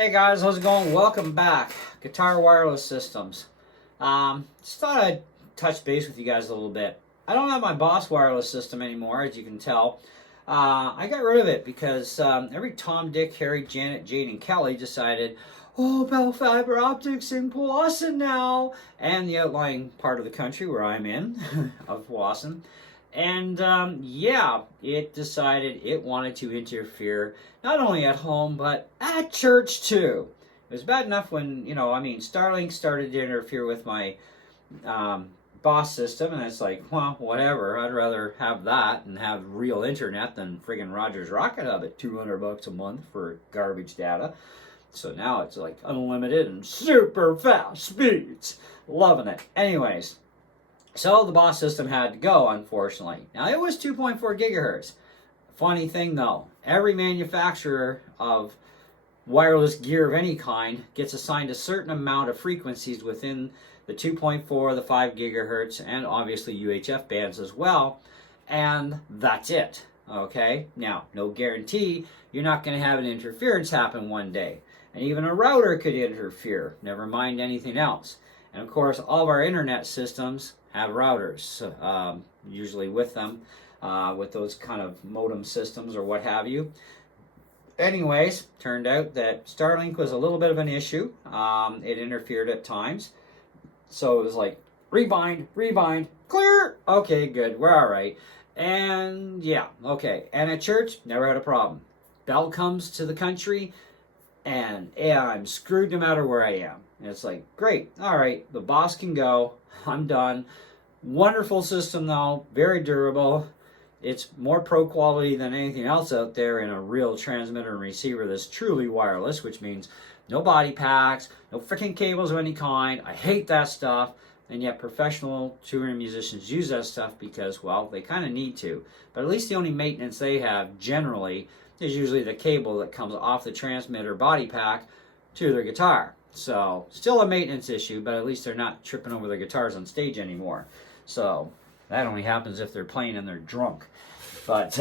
Hey guys, how's it going? Welcome back. Guitar Wireless Systems. Just thought I'd touch base with you guys a little bit. I don't have my Boss wireless system anymore, as you can tell. I got rid of it because every Tom, Dick, Harry, Janet, Jane, and Kelly decided, oh, Bell Fiber Optics in Powassan now, and the outlying part of the country where I'm in, of Powassan. And yeah, it decided it wanted to interfere not only at home but at church too. It was bad enough when, Starlink started to interfere with my Boss system, and it's like, well, whatever. I'd rather have that and have real internet than friggin' Rogers Rocket Hub at $200 a month for garbage data. So now it's like unlimited and super fast speeds. Loving it. Anyways. So the Boss system had to go, unfortunately. Now, it was 2.4 gigahertz. Funny thing, though, every manufacturer of wireless gear of any kind gets assigned a certain amount of frequencies within the 2.4, the 5 gigahertz, and obviously UHF bands as well. And that's it, okay? Now, no guarantee you're not going to have an interference happen one day. And even a router could interfere, never mind anything else. And of course, all of our internet systems have routers, usually with them, with those kind of modem systems or what have you. Anyways, turned out that Starlink was a little bit of an issue. It interfered at times. So it was like, rebind, clear. Okay, good, we're all right. And yeah, okay. And at church, never had a problem. Bell comes to the country, and I'm screwed no matter where I am. And it's like, great, all right, the Boss can go. I'm done. Wonderful system, though. Very durable. It's more pro quality than anything else out there in a real transmitter and receiver that's truly wireless, which means no body packs, no freaking cables of any kind. I hate that stuff. And yet professional touring musicians use that stuff because, well, they kind of need to. But at least the only maintenance they have generally is usually the cable that comes off the transmitter body pack to their guitar. So, still a maintenance issue, but at least they're not tripping over their guitars on stage anymore. So, that only happens if they're playing and they're drunk. But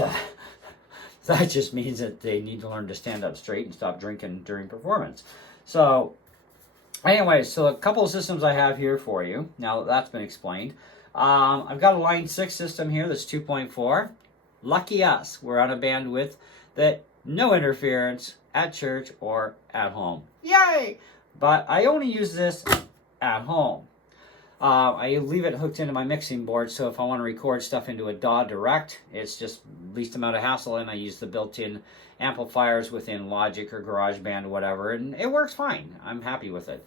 that just means that they need to learn to stand up straight and stop drinking during performance. So, anyways, so a couple of systems I have here for you. Now that that's been explained. I've got a Line 6 system here that's 2.4. Lucky us, we're on a bandwidth that no interference at church or at home. Yay! But I only use this at home. I leave it hooked into my mixing board, so if I want to record stuff into a DAW direct, it's just least amount of hassle, and I use the built-in amplifiers within Logic or GarageBand or whatever, and it works fine. I'm happy with it.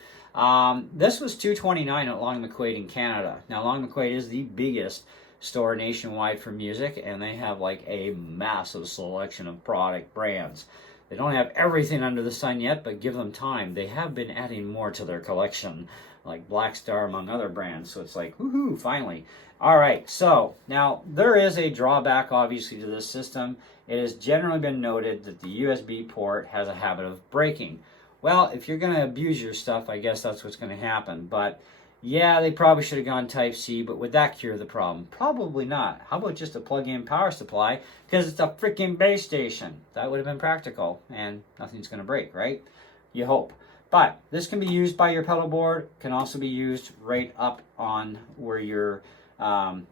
This was $229 at Long McQuaid in Canada. Now, Long McQuaid is the biggest store nationwide for music, and they have like a massive selection of product brands. They don't have everything under the sun yet, but give them time. They have been adding more to their collection, like Black Star among other brands. So it's like, woohoo, finally. All right, so now there is a drawback, obviously, to this system. It has generally been noted that the USB port has a habit of breaking. Well, if you're going to abuse your stuff, I guess that's what's going to happen. But yeah, they probably should have gone Type-C, but would that cure the problem? Probably not. How about just a plug-in power supply? Because it's a freaking base station. That would have been practical, and nothing's going to break, right? You hope. But this can be used by your pedal board. Can also be used right up on where your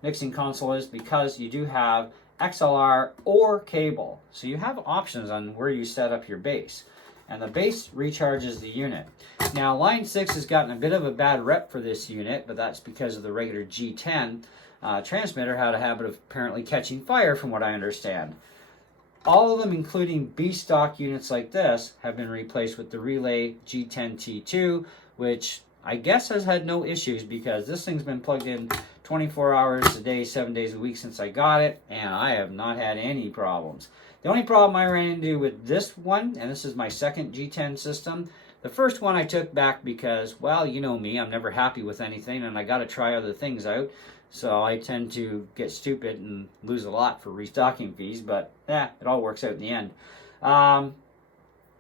mixing console is, because you do have XLR or cable. So you have options on where you set up your bass. And the bass recharges the unit. Now, Line 6 has gotten a bit of a bad rep for this unit, but that's because of the regular G10 transmitter had a habit of apparently catching fire, from what I understand. All of them, including B-stock units like this, have been replaced with the Relay G10T2, which I guess has had no issues because this thing's been plugged in 24 hours a day, 7 days a week since I got it, and I have not had any problems. The only problem I ran into with this one, and this is my second G10 system, the first one I took back because, well, you know me, I'm never happy with anything, and I got to try other things out. So I tend to get stupid and lose a lot for restocking fees, but it all works out in the end.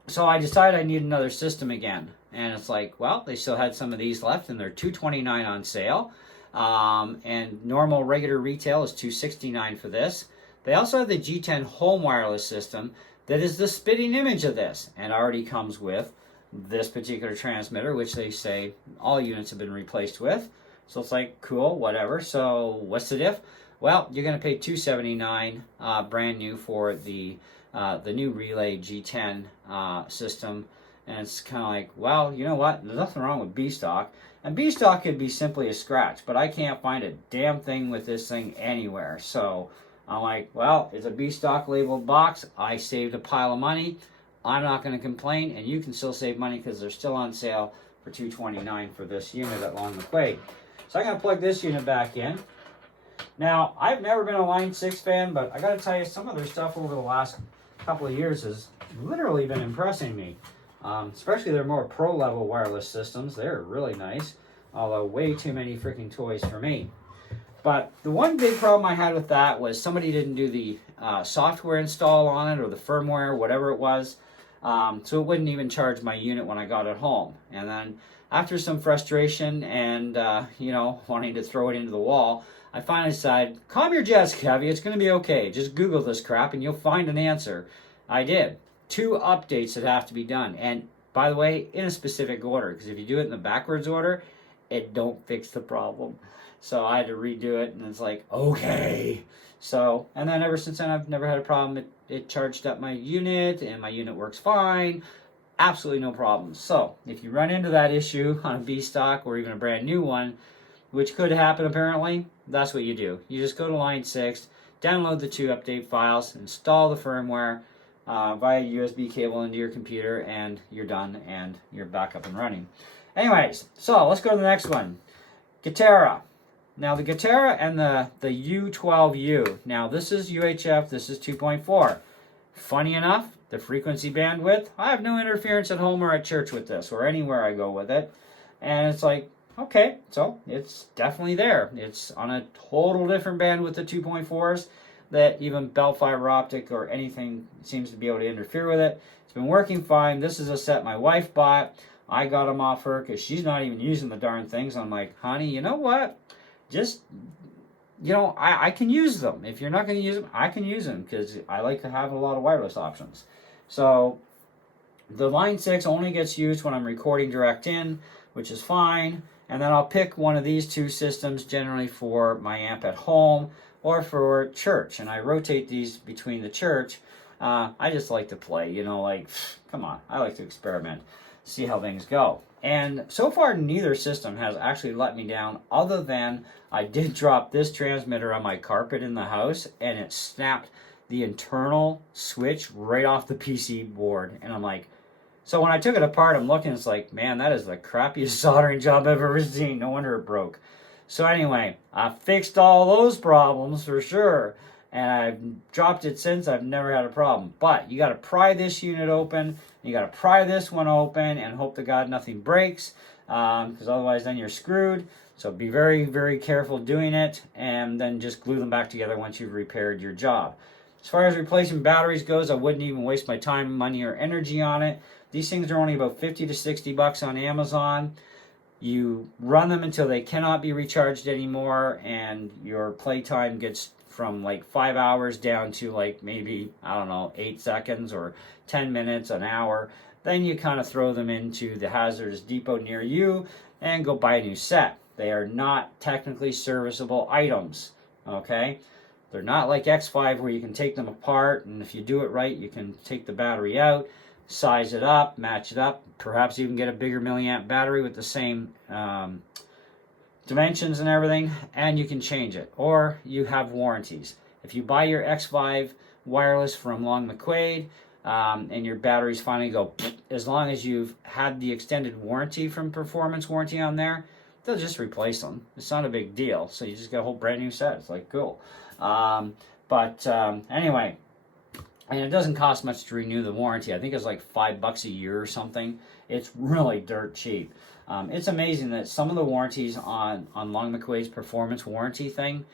So I decided I need another system again. And it's like, well, they still had some of these left, and they're $229 on sale. And normal regular retail is $269 for this. They also have the G10 home wireless system that is the spitting image of this, and already comes with this particular transmitter, which they say all units have been replaced with. So it's like, cool, whatever. So what's the diff? Well, you're going to pay $279 brand new for the new Relay G10 system. And it's kind of like, well, you know what? There's nothing wrong with B-Stock. And B-Stock could be simply a scratch, but I can't find a damn thing with this thing anywhere. So I'm like, well, it's a B-Stock labeled box. I saved a pile of money. I'm not going to complain, and you can still save money because they're still on sale for $229 for this unit at Long McQuaid. So I'm going to plug this unit back in. Now, I've never been a Line 6 fan, but I got to tell you, some of their stuff over the last couple of years has literally been impressing me. Especially their more pro-level wireless systems. They're really nice, although way too many freaking toys for me. But the one big problem I had with that was somebody didn't do the software install on it, or the firmware, whatever it was. So it wouldn't even charge my unit when I got it home. And then after some frustration and, wanting to throw it into the wall, I finally decided, calm your jets, Kevy, it's going to be okay. Just Google this crap and you'll find an answer. I did. 2 updates that have to be done. And by the way, in a specific order, because if you do it in the backwards order, it don't fix the problem. So I had to redo it, and it's like, okay. So, and then ever since then, I've never had a problem. It charged up my unit, and my unit works fine. Absolutely no problems. So, if you run into that issue on a B-Stock or even a brand new one, which could happen apparently, that's what you do. You just go to Line 6, download the 2 update files, install the firmware via USB cable into your computer, and you're done, and you're back up and running. Anyways, so let's go to the next one. Guitar. Now the Guitar and the U12U. Now this is UHF, this is 2.4. Funny enough, the frequency bandwidth, I have no interference at home or at church with this, or anywhere I go with it. And it's like, okay, so it's definitely there. It's on a total different bandwidth the 2.4s that even bell fiber optic or anything seems to be able to interfere with it. It's been working fine. This is a set my wife bought. I got them off her because she's not even using the darn things. I'm like, honey, you know what? Just, I can use them. If you're not going to use them, I can use them because I like to have a lot of wireless options. So the Line 6 only gets used when I'm recording direct in, which is fine. And then I'll pick one of these 2 systems generally for my amp at home or for church. And I rotate these between the church. I just like to play, come on. I like to experiment, see how things go. And so far, neither system has actually let me down, other than I did drop this transmitter on my carpet in the house, and it snapped the internal switch right off the PC board. And I'm like, so when I took it apart, I'm looking, it's like, man, that is the crappiest soldering job I've ever seen. No wonder it broke. So anyway, I fixed all those problems for sure. And I've dropped it since. I've never had a problem. But you got to pry this unit open. You got to pry this one open and hope to God nothing breaks, because otherwise then you're screwed. So be very, very careful doing it, and then just glue them back together once you've repaired your job. As far as replacing batteries goes, I wouldn't even waste my time, money, or energy on it. These things are only about 50 to 60 bucks on Amazon. You run them until they cannot be recharged anymore, and your playtime gets from like 5 hours down to like maybe, 8 seconds or 10 minutes, an hour. Then you kind of throw them into the hazardous depot near you and go buy a new set. They are not technically serviceable items, okay? They're not like X5 where you can take them apart, and if you do it right, you can take the battery out, size it up, match it up, perhaps even get a bigger milliamp battery with the same dimensions and everything, and you can change it. Or you have warranties. If you buy your X5 wireless from Long McQuaid and your batteries finally go, as long as you've had the extended warranty from performance warranty on there, they'll just replace them. It's not a big deal. So you just get a whole brand new set. It's like, cool. Anyway, and it doesn't cost much to renew the warranty. I think it's like $5 a year or something. It's really dirt cheap. It's amazing that some of the warranties on Long McQuaid's performance warranty thing,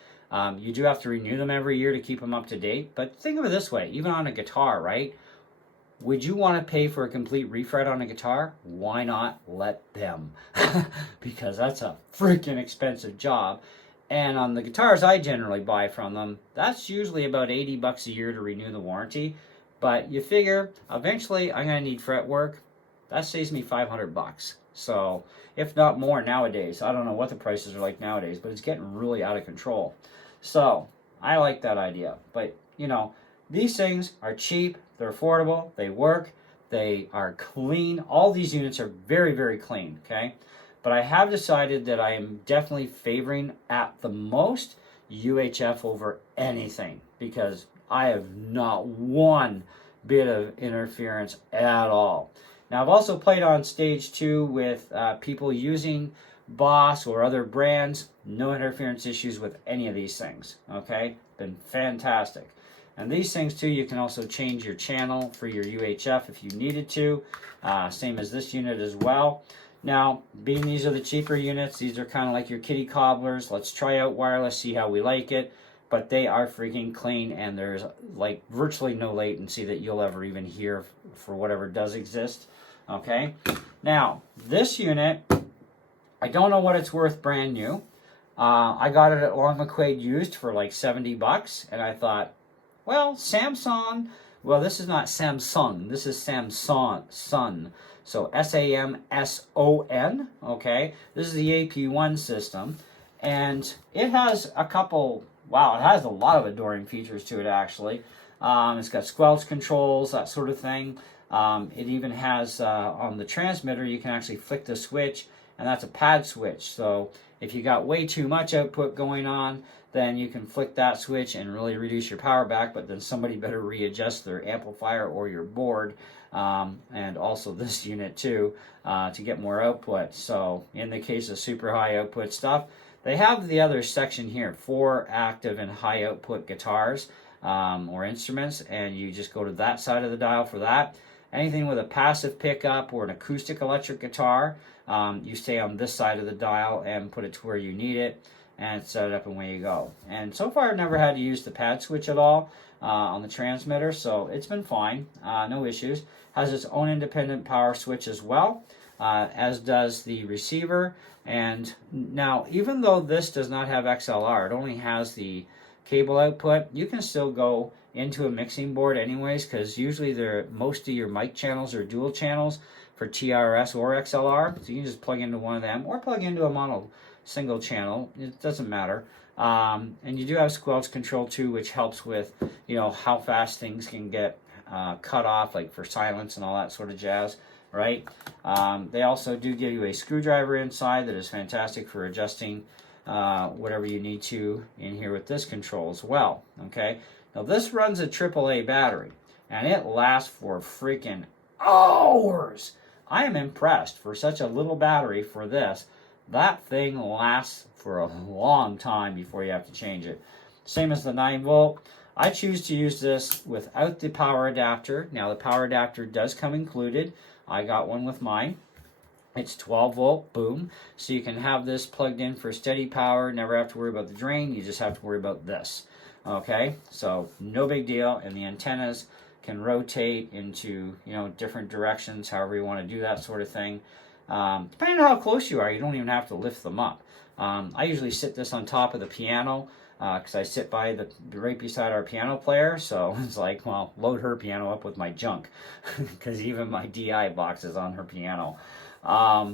you do have to renew them every year to keep them up to date. But think of it this way, even on a guitar, right? Would you want to pay for a complete refret on a guitar? Why not let them? Because that's a freaking expensive job. And on the guitars I generally buy from them, that's usually about $80 a year to renew the warranty. But you figure, eventually I'm going to need fret work. that saves me $500. So, if not more nowadays. I don't know what the prices are like nowadays, but it's getting really out of control. So, I like that idea. But, you know, these things are cheap, they're affordable, they work, they are clean. All these units are very, very clean, okay? But I have decided that I am definitely favoring at the most UHF over anything, because I have not one bit of interference at all. Now, I've also played on stage 2 with people using Boss or other brands. No interference issues with any of these things, okay? Been fantastic. And these things too, you can also change your channel for your UHF if you needed to. Same as this unit as well. Now, being these are the cheaper units, these are kind of like your kitty cobblers. Let's try out wireless, see how we like it. But they are freaking clean, and there's like virtually no latency that you'll ever even hear for whatever does exist. Okay, now this unit, I don't know what it's worth brand new. I got it at Long McQuaid used for like $70, and I thought, well, Samsung. Well, this is not Samsung. This is Samson. So Samson. Okay, this is the AP1 system, and it has a couple. Wow, it has a lot of adoring features to it, actually. It's got squelch controls, that sort of thing. It even has, on the transmitter, you can actually flick the switch, and that's a pad switch. So if you got way too much output going on, then you can flick that switch and really reduce your power back, but then somebody better readjust their amplifier or your board, and also this unit too, to get more output. So in the case of super high output stuff, they have the other section here for active and high output guitars or instruments, and you just go to that side of the dial for that. Anything with a passive pickup or an acoustic electric guitar, you stay on this side of the dial and put it to where you need it and set it up, and away you go. And so far I've never had to use the pad switch at all on the transmitter, so it's been fine, no issues. Has its own independent power switch as well, as does the receiver. And now, even though this does not have XLR, it only has the cable output, you can still go into a mixing board anyways, because usually most of your mic channels are dual channels for TRS or XLR, so you can just plug into one of them or plug into a mono single channel. It doesn't matter. And you do have squelch control too, which helps with, you know, how fast things can get cut off, like for silence and all that sort of jazz, right? They also do give you a screwdriver inside that is fantastic for adjusting whatever you need to in here with this control as well. Okay, now this runs a AAA battery, and it lasts for freaking hours. I am impressed for such a little battery for this. That thing lasts for a long time before you have to change it. Same as the 9-volt. I choose to use this without the power adapter. Now the power adapter does come included. I got one with mine. It's 12 volt, boom. So you can have this plugged in for steady power, never have to worry about the drain, you just have to worry about this. Okay, so no big deal, and the antennas can rotate into, you know, different directions, however you want to do that sort of thing. Depending on how close you are, you don't even have to lift them up. I usually sit this on top of the piano, because I sit right beside our piano player, so it's like, well, load her piano up with my junk, because even my DI box is on her piano. Yeah,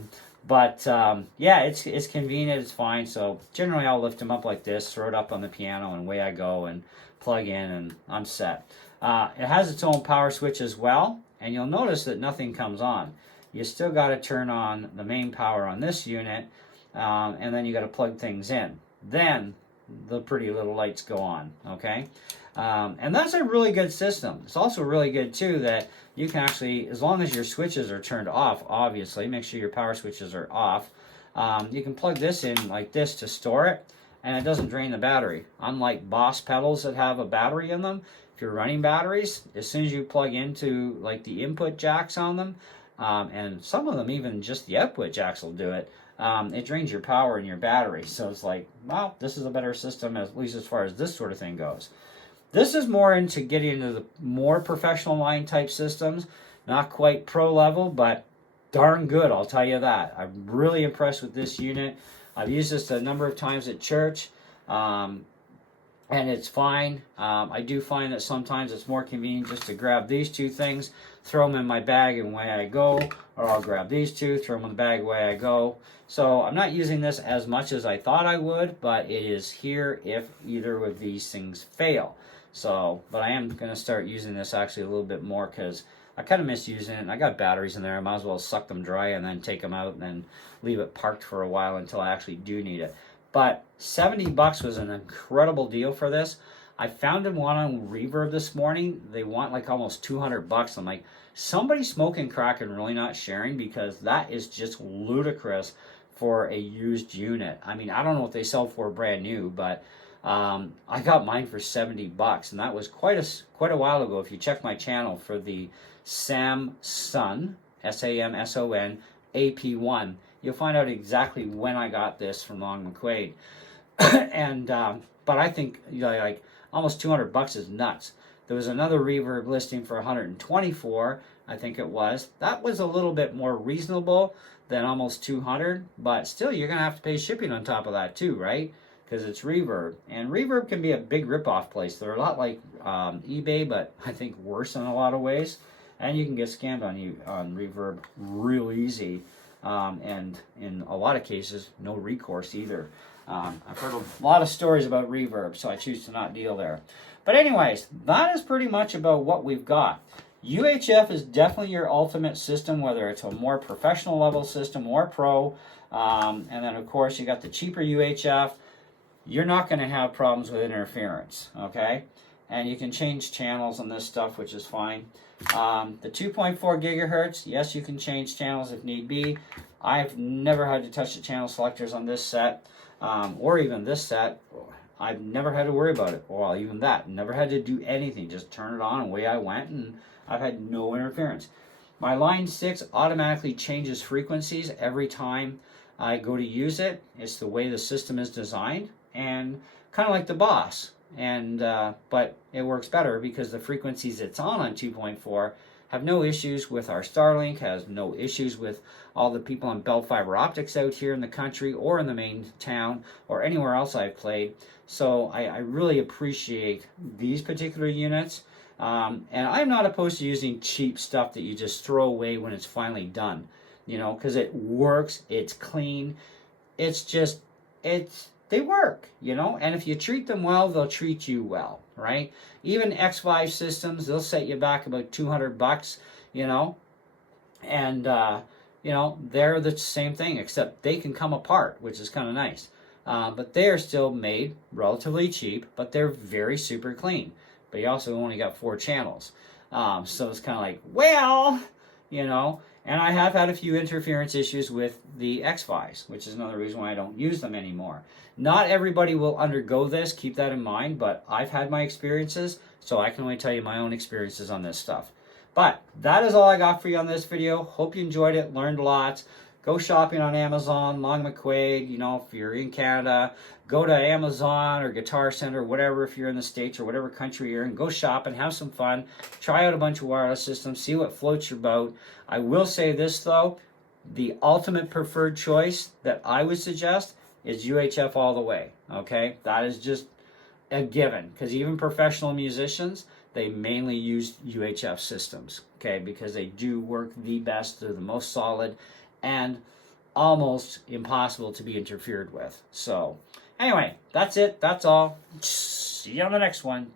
it's convenient, it's fine, so generally I'll lift them up like this, throw it up on the piano, and away I go, and plug in, and I'm set. It has its own power switch as well, and you'll notice that nothing comes on. You still got to turn on the main power on this unit, and then you got to plug things in. Then the pretty little lights go on, okay? And that's a really good system. It's also really good too that you can actually, as long as your switches are turned off, obviously, make sure your power switches are off, you can plug this in like this to store it, and it doesn't drain the battery. Unlike Boss pedals that have a battery in them, if you're running batteries, as soon as you plug into like the input jacks on them, and some of them even just the output jacks will do it, it drains your power in your battery. So it's like, well, this is a better system, at least as far as this sort of thing goes. This is more into getting into the more professional line type systems. Not quite pro level, but darn good, I'll tell you that. I'm really impressed with this unit. I've used this a number of times at church. and it's fine. I do find that sometimes it's more convenient just to grab these two things, throw them in my bag and away I go, or I'll grab these two, throw them in the bag, away I go. So I'm not using this as much as I thought I would, but it is here if either of these things fail. So, but I am going to start using this actually a little bit more because I kind of miss using it, and I got batteries in there. I might as well suck them dry and then take them out and then leave it parked for a while until I actually do need it. But $70 was an incredible deal for this. I found one on Reverb this morning. They want like almost $200. I'm like, somebody smoking crack and really not sharing, because that is just ludicrous for a used unit. I mean, I don't know what they sell for brand new, but I got mine for $70, and that was quite a while ago. If you check my channel for the Samson, S-A-M-S-O-N, AP1, you'll find out exactly when I got this from Long McQuaid. And but I think, you know, like almost $200 is nuts. There was another Reverb listing for 124, I think it was. That was a little bit more reasonable than almost 200, but still you're gonna have to pay shipping on top of that too, right? Because it's Reverb, and Reverb can be a big rip-off place. They're a lot like eBay, but I think worse in a lot of ways. And you can get scammed on Reverb real easy, and in a lot of cases, no recourse either. I've heard a lot of stories about Reverb, so I choose to not deal there. But anyways, that is pretty much about what we've got. UHF is definitely your ultimate system, whether it's a more professional level system or pro. And then, of course, you got the cheaper UHF. You're not going to have problems with interference, okay? And you can change channels on this stuff, which is fine. The 2.4 gigahertz, yes, you can change channels if need be. I've never had to touch the channel selectors on this set, or even this set. I've never had to worry about it. Well, even that, never had to do anything. Just turn it on, away I went, and I've had no interference. My line 6 automatically changes frequencies every time I go to use it. It's the way the system is designed, and kind of like the Boss. And but it works better because the frequencies it's on 2.4 have no issues with our Starlink, has no issues with all the people on Bell Fiber Optics out here in the country or in the main town or anywhere else I've played. So I really appreciate these particular units. And I'm not opposed to using cheap stuff that you just throw away when it's finally done, you know, because it works, it's clean, they work, you know, and if you treat them well, they'll treat you well, right? Even X5 systems, they'll set you back about $200, you know, and, you know, they're the same thing, except they can come apart, which is kind of nice. But they are still made relatively cheap, but they're very super clean. But you also only got 4 channels. So it's kind of like, well, you know, and I have had a few interference issues with the X5s, which is another reason why I don't use them anymore. Not everybody will undergo this, keep that in mind, but I've had my experiences, so I can only tell you my own experiences on this stuff. But that is all I got for you on this video. Hope you enjoyed it, learned lots. Go shopping on Amazon, Long McQuaid, you know, if you're in Canada, go to Amazon or Guitar Center, whatever, if you're in the States or whatever country you're in, go shop and have some fun. Try out a bunch of wireless systems, see what floats your boat. I will say this, though, the ultimate preferred choice that I would suggest is UHF all the way, okay? That is just a given, because even professional musicians, they mainly use UHF systems, okay, because they do work the best, they're the most solid, and almost impossible to be interfered with. So, anyway, that's it. That's all. See you on the next one.